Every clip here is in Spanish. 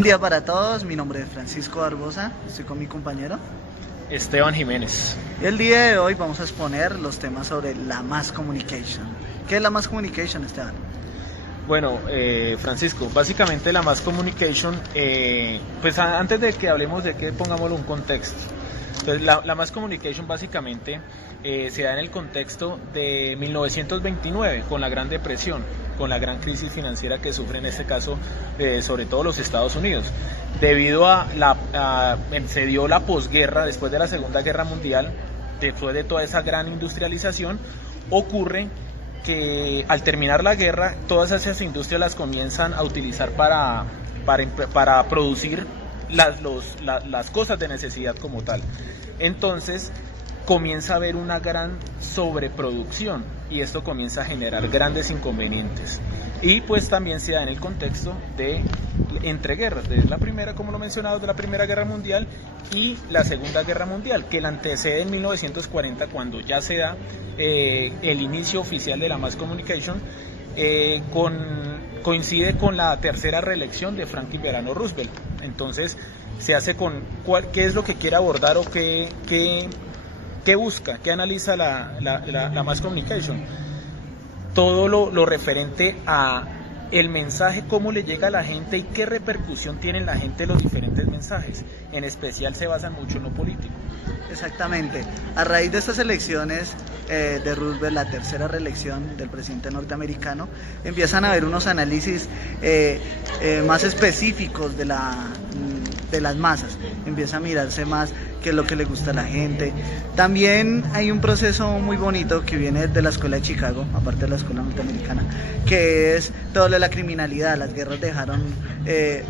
Buen día para todos, mi nombre es Francisco Barbosa, estoy con mi compañero Esteban Jiménez. y el día de hoy vamos a exponer los temas sobre la Mass Communication. ¿Qué es la Mass Communication, Esteban? Bueno, Francisco, básicamente la Mass Communication, pues antes de que hablemos de que pongámoslo un contexto. Entonces, la Mass Communication básicamente se da en el contexto de 1929, con la Gran Depresión, con la gran crisis financiera que sufre en este caso, sobre todo los Estados Unidos. Debido se dio la posguerra, después de la Segunda Guerra Mundial, después de toda esa gran industrialización, ocurre que al terminar la guerra, todas esas industrias las comienzan a utilizar para producir las cosas de necesidad como tal. Entonces comienza a haber una gran sobreproducción y esto comienza a generar grandes inconvenientes, y pues también se da en el contexto de entreguerras, de la primera, como lo mencionado, de la Primera Guerra Mundial y la Segunda Guerra Mundial, que la antecede en 1940, cuando ya se da el inicio oficial de la Mass Communication. Coincide con la tercera reelección de Franklin Delano Roosevelt. Entonces se hace qué es lo que quiere abordar o qué busca, qué analiza la Mass Communication. Todo lo referente a el mensaje, cómo le llega a la gente y qué repercusión tienen la gente los diferentes mensajes. En especial se basan mucho en lo político. Exactamente. A raíz de estas elecciones de Roosevelt, la tercera reelección del presidente norteamericano, empiezan a haber unos análisis más específicos de las masas. Empieza a mirarse más qué es lo que le gusta a la gente. También hay un proceso muy bonito que viene de la escuela de Chicago, aparte de la escuela norteamericana, que es todo lo de la criminalidad. Las guerras dejaron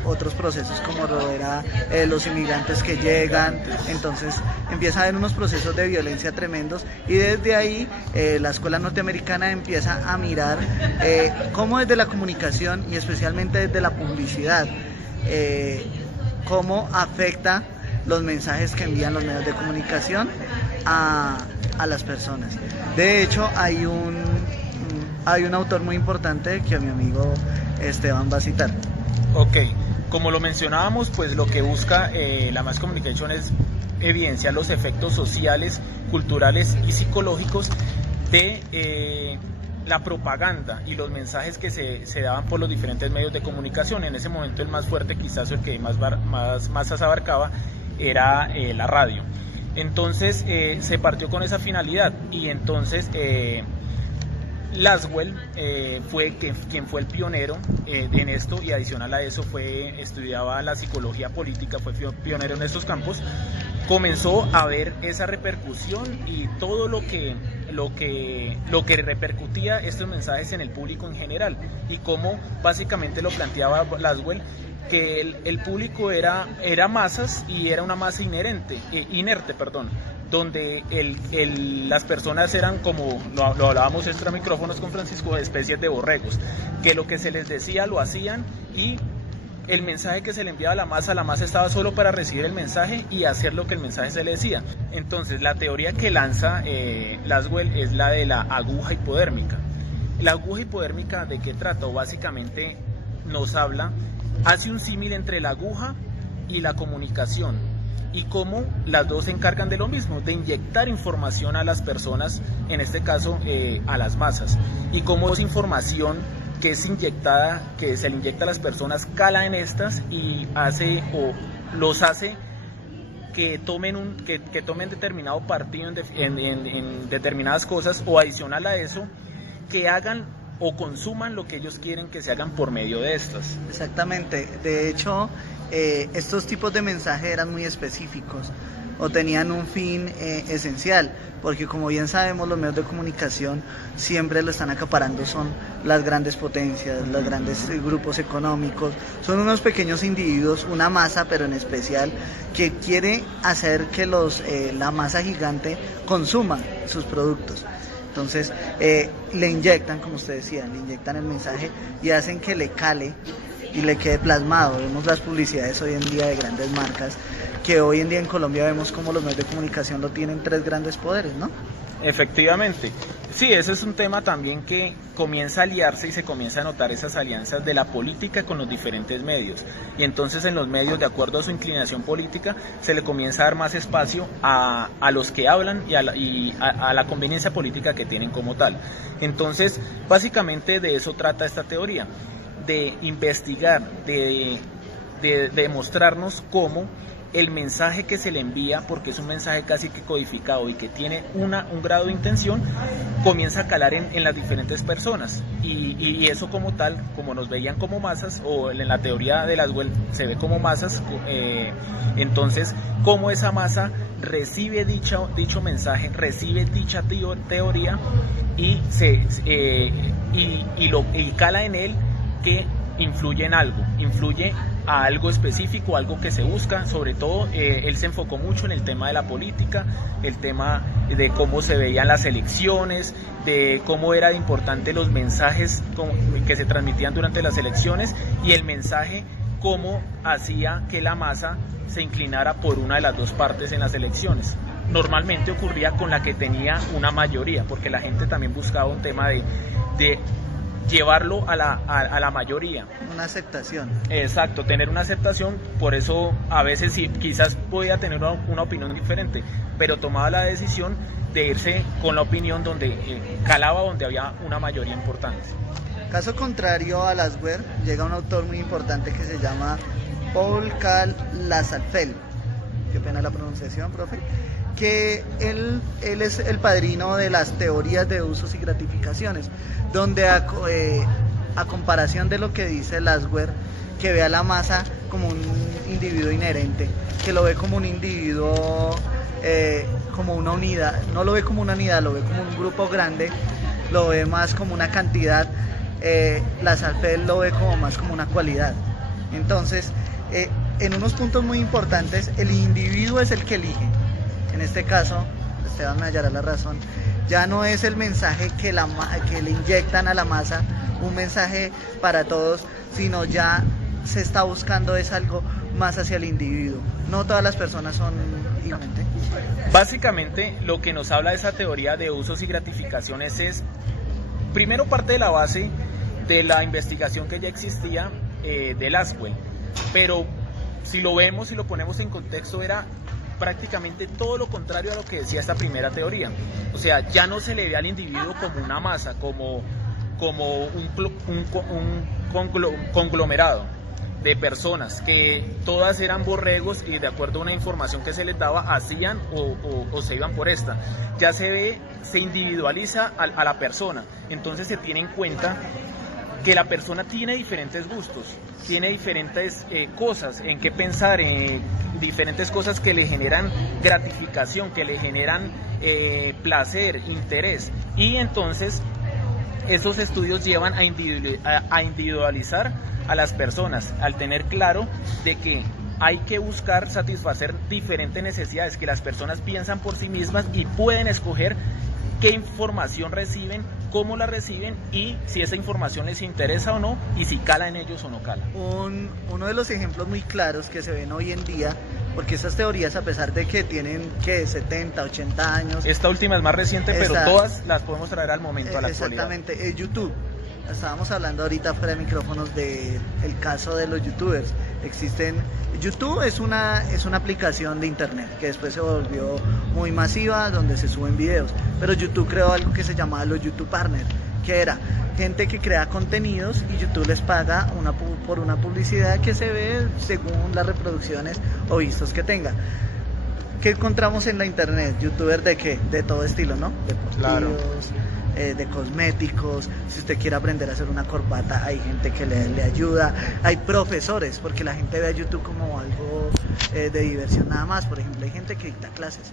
otros procesos, como lo era los inmigrantes que llegan. Entonces empieza a haber unos procesos de violencia tremendos, y desde ahí la escuela norteamericana empieza a mirar cómo desde la comunicación y especialmente desde la publicidad, cómo afecta los mensajes que envían los medios de comunicación a las personas. De hecho, hay un autor muy importante que mi amigo Esteban va a citar. Ok, como lo mencionábamos, pues lo que busca la Mass Communication es evidenciar los efectos sociales, culturales y psicológicos de la propaganda y los mensajes que se daban por los diferentes medios de comunicación. En ese momento el más fuerte, quizás el que más masas abarcaba, era la radio. Entonces se partió con esa finalidad, y entonces Laswell fue quien fue el pionero en esto, y adicional a eso estudiaba la psicología política, fue pionero en estos campos. Comenzó a ver esa repercusión y todo lo que repercutía estos mensajes en el público en general, y cómo básicamente lo planteaba Laswell, que el público era masas, y era una masa inerte, donde las personas eran, como lo hablábamos extra micrófonos con Francisco, especies de borregos, que lo que se les decía lo hacían, y el mensaje que se le enviaba a la masa estaba solo para recibir el mensaje y hacer lo que el mensaje se le decía. Entonces la teoría que lanza Laswell es la de la aguja hipodérmica. La aguja hipodérmica, ¿de qué trata? Básicamente hace un símil entre la aguja y la comunicación, y cómo las dos se encargan de lo mismo, de inyectar información a las personas, en este caso a las masas, y cómo esa información que es inyectada, que se le inyecta a las personas, cala en estas y los hace que tomen determinado partido en determinadas cosas, o adicional a eso, que hagan o consuman lo que ellos quieren que se hagan por medio de estas. Exactamente. De hecho, estos tipos de mensajes eran muy específicos o tenían un fin esencial, porque como bien sabemos, los medios de comunicación siempre lo están acaparando, son las grandes potencias, los grandes grupos económicos, son unos pequeños individuos, una masa, pero en especial, que quiere hacer que la masa gigante consuma sus productos. Entonces le inyectan, como usted decía, le inyectan el mensaje y hacen que le cale y le quede plasmado. Vemos las publicidades hoy en día de grandes marcas que hoy en día en Colombia vemos como los medios de comunicación lo tienen tres grandes poderes, ¿no? Efectivamente. Sí, ese es un tema también que comienza a aliarse y se comienza a notar esas alianzas de la política con los diferentes medios. Y entonces en los medios, de acuerdo a su inclinación política, se le comienza a dar más espacio a los que hablan y a la conveniencia política que tienen como tal. Entonces, básicamente de eso trata esta teoría, de investigar, de demostrarnos cómo el mensaje que se le envía, porque es un mensaje casi que codificado y que tiene un grado de intención, comienza a calar en las diferentes personas y eso como tal, como nos veían como masas, o en la teoría de Laswell se ve como masas, entonces cómo esa masa recibe dicho mensaje, recibe dicha teoría y cala en él, que influye en algo, influye a algo específico, algo que se busca. Sobre todo él se enfocó mucho en el tema de la política, el tema de cómo se veían las elecciones, de cómo era importante los mensajes que se transmitían durante las elecciones, y el mensaje cómo hacía que la masa se inclinara por una de las dos partes en las elecciones. Normalmente ocurría con la que tenía una mayoría, porque la gente también buscaba un tema de llevarlo a la mayoría. Una aceptación. Exacto, tener una aceptación. Por eso a veces sí, quizás podía tener una opinión diferente, pero tomaba la decisión de irse con la opinión donde calaba, donde había una mayoría importante. Caso contrario a Laswell, llega un autor muy importante que se llama Paul Karl Lassalle. Qué pena la pronunciación, profe. Que él es el padrino de las teorías de usos y gratificaciones, donde a comparación de lo que dice Laswell, que ve a la masa como un individuo inherente, que lo ve como un individuo, como una unidad, no lo ve como una unidad, lo ve como un grupo grande, lo ve más como una cantidad, Lassalle lo ve como más como una cualidad. Entonces, en unos puntos muy importantes, el individuo es el que elige. En este caso, Esteban me hallará la razón, ya no es el mensaje que le inyectan a la masa, un mensaje para todos, sino ya se está buscando es algo más hacia el individuo. No todas las personas son igualmente. Básicamente, lo que nos habla de esa teoría de usos y gratificaciones es, primero, parte de la base de la investigación que ya existía de Laswell, pero si lo vemos y lo ponemos en contexto, era prácticamente todo lo contrario a lo que decía esta primera teoría. O sea, ya no se le ve al individuo como una masa, como un conglomerado de personas que todas eran borregos y de acuerdo a una información que se les daba hacían o se iban por esta. Ya se individualiza a la persona, entonces se tiene en cuenta que la persona tiene diferentes gustos, tiene diferentes cosas en qué pensar, diferentes cosas que le generan gratificación, que le generan placer, interés, y entonces esos estudios llevan a individualizar a las personas, al tener claro de que hay que buscar satisfacer diferentes necesidades, que las personas piensan por sí mismas y pueden escoger qué información reciben, cómo la reciben y si esa información les interesa o no y si cala en ellos o no cala. Uno de los ejemplos muy claros que se ven hoy en día, porque estas teorías, a pesar de que tienen 70, 80 años... Esta última es más reciente, pero todas las podemos traer al momento, a la actualidad. Exactamente, YouTube. Estábamos hablando ahorita fuera de micrófonos del caso de los youtubers. YouTube es una aplicación de internet que después se volvió muy masiva, donde se suben videos, pero YouTube creó algo que se llamaba los YouTube Partners, que era gente que crea contenidos y YouTube les paga por una publicidad que se ve según las reproducciones o vistos que tenga. ¿Qué encontramos en la internet? ¿Youtubers de qué? De todo estilo, ¿no? Deportivos, claro. De cosméticos. Si usted quiere aprender a hacer una corbata, hay gente que le ayuda. Hay profesores, porque la gente ve a YouTube como algo de diversión nada más. Por ejemplo, hay gente que dicta clases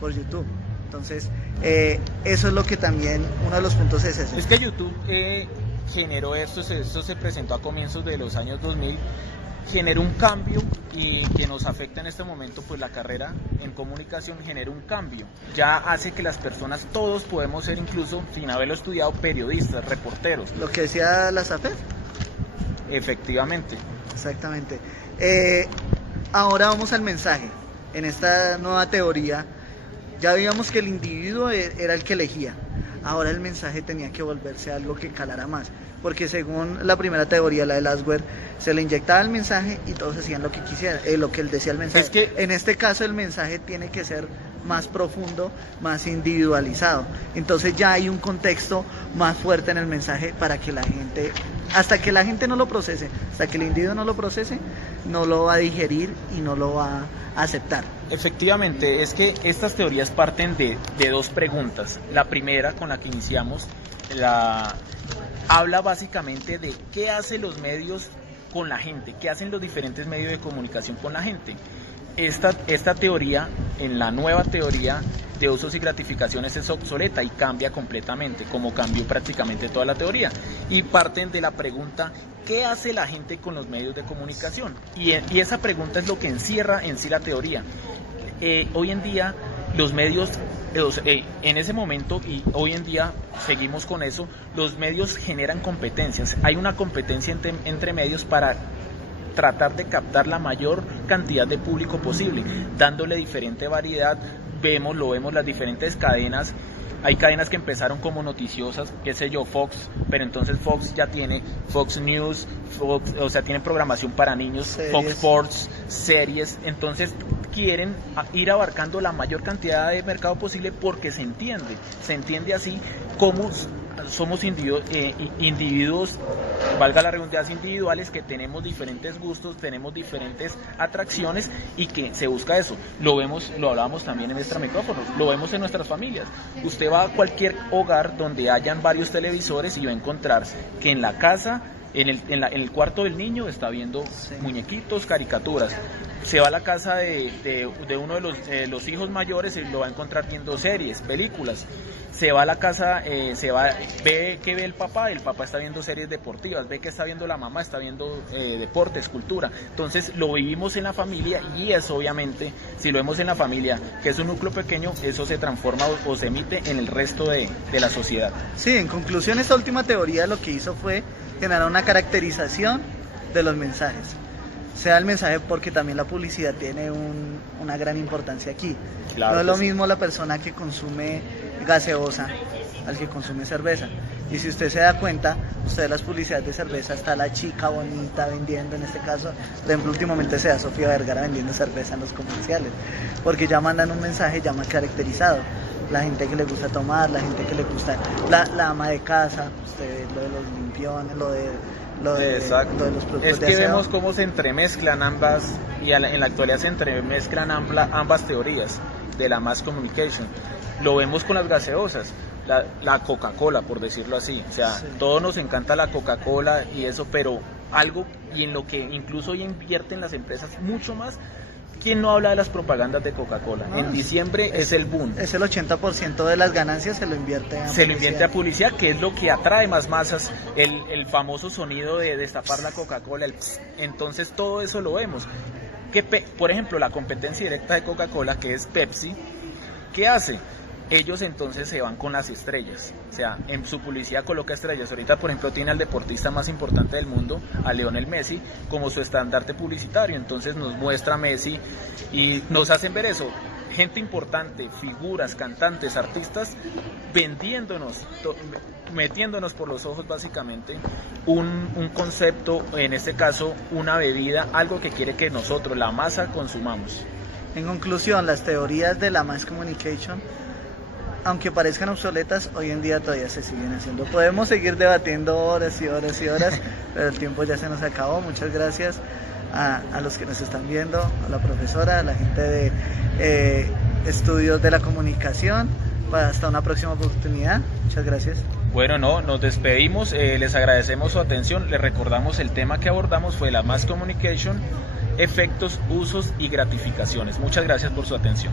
por YouTube. Entonces, eso es lo que también, uno de los puntos es ese. Es que YouTube generó esto se presentó a comienzos de los años 2000, generó un cambio y que nos afecta en este momento, pues la carrera en comunicación genera un cambio. Ya hace que las personas, todos podemos ser, incluso sin haberlo estudiado, periodistas, reporteros. Lo que decía Lassalle. Efectivamente. Exactamente. Ahora vamos al mensaje. en esta nueva teoría, ya veíamos que el individuo era el que elegía. Ahora el mensaje tenía que volverse algo que calara más, porque según la primera teoría, la de Lassware, se le inyectaba el mensaje y todos hacían lo que quisieran, lo que él decía el mensaje. Es que en este caso el mensaje tiene que ser más profundo, más individualizado. Entonces ya hay un contexto más fuerte en el mensaje para que la gente, hasta que la gente no lo procese, hasta que el individuo no lo procese, no lo va a digerir y no lo va a aceptar. efectivamente, es que estas teorías parten de dos preguntas. La primera, con la que iniciamos, habla básicamente de qué hacen los medios con la gente, qué hacen los diferentes medios de comunicación con la gente. Esta teoría, en la nueva teoría de usos y gratificaciones, es obsoleta y cambia completamente, como cambió prácticamente toda la teoría. Y parten de la pregunta, ¿qué hace la gente con los medios de comunicación? Y esa pregunta es lo que encierra en sí la teoría. Hoy en día los medios, en ese momento y hoy en día seguimos con eso, los medios generan competencias. Hay una competencia entre medios para tratar de captar la mayor cantidad de público posible, dándole diferente variedad. Lo vemos las diferentes cadenas. Hay cadenas que empezaron como noticiosas, qué sé yo, Fox, pero entonces Fox ya tiene Fox News, Fox, o sea, tiene programación para niños, series. Fox Sports, series. Entonces quieren ir abarcando la mayor cantidad de mercado posible porque se entiende así cómo somos individuos, valga la redundancia, individuales, que tenemos diferentes gustos, tenemos diferentes atracciones y que se busca eso. Lo vemos, lo hablábamos también en nuestros micrófonos, lo vemos en nuestras familias. Usted va a cualquier hogar donde hayan varios televisores y va a encontrar que en la casa, en el cuarto del niño está viendo muñequitos, caricaturas. Se va a la casa de uno de los hijos mayores y lo va a encontrar viendo series, películas. Se va a la casa, ve que ve el papá está viendo series deportivas, ve que está viendo la mamá, está viendo deportes, cultura. Entonces lo vivimos en la familia y eso obviamente, si lo vemos en la familia, que es un núcleo pequeño, eso se transforma o se emite en el resto de la sociedad. Sí, en conclusión, esta última teoría lo que hizo fue generar una caracterización de los mensajes. Sea el mensaje, porque también la publicidad tiene una gran importancia aquí. Claro, no es lo mismo la persona que consume gaseosa al que consume cerveza. Y si usted se da cuenta, usted en las publicidades de cerveza está la chica bonita vendiendo, en este caso, por ejemplo, últimamente se da Sofía Vergara vendiendo cerveza en los comerciales, porque ya mandan un mensaje ya más caracterizado. La gente que le gusta tomar, la gente que le gusta, la ama de casa, usted lo de los limpiones, lo de los productos es de que aseo. vemos cómo se entremezclan ambas, y en la actualidad se entremezclan ambas teorías de la mass communication. Lo vemos con las gaseosas, la Coca-Cola, por decirlo así. O sea, sí, todos nos encanta la Coca-Cola y eso, pero algo, y en lo que incluso hoy invierten las empresas mucho más. ¿Quién no habla de las propagandas de Coca-Cola? No, en diciembre es el boom. Es el 80% de las ganancias se lo invierte a publicidad, que es lo que atrae más masas, el famoso sonido de destapar la Coca-Cola, entonces todo eso lo vemos. Por ejemplo, la competencia directa de Coca-Cola, que es Pepsi, ¿qué hace? Ellos entonces se van con las estrellas, o sea, en su publicidad coloca estrellas. Ahorita, por ejemplo, tiene al deportista más importante del mundo, a Lionel Messi, como su estandarte publicitario. Entonces nos muestra a Messi y nos hacen ver eso, gente importante, figuras, cantantes, artistas, vendiéndonos, metiéndonos por los ojos básicamente un concepto, en este caso una bebida, algo que quiere que nosotros, la masa, consumamos. En conclusión, las teorías de la mass communication, aunque parezcan obsoletas, hoy en día todavía se siguen haciendo. Podemos seguir debatiendo horas y horas y horas, pero el tiempo ya se nos acabó. Muchas gracias a los que nos están viendo, a la profesora, a la gente de estudios de la comunicación. Hasta una próxima oportunidad. Muchas gracias. Bueno, nos despedimos, les agradecemos su atención, les recordamos el tema que abordamos fue la mass communication, efectos, usos y gratificaciones. Muchas gracias por su atención.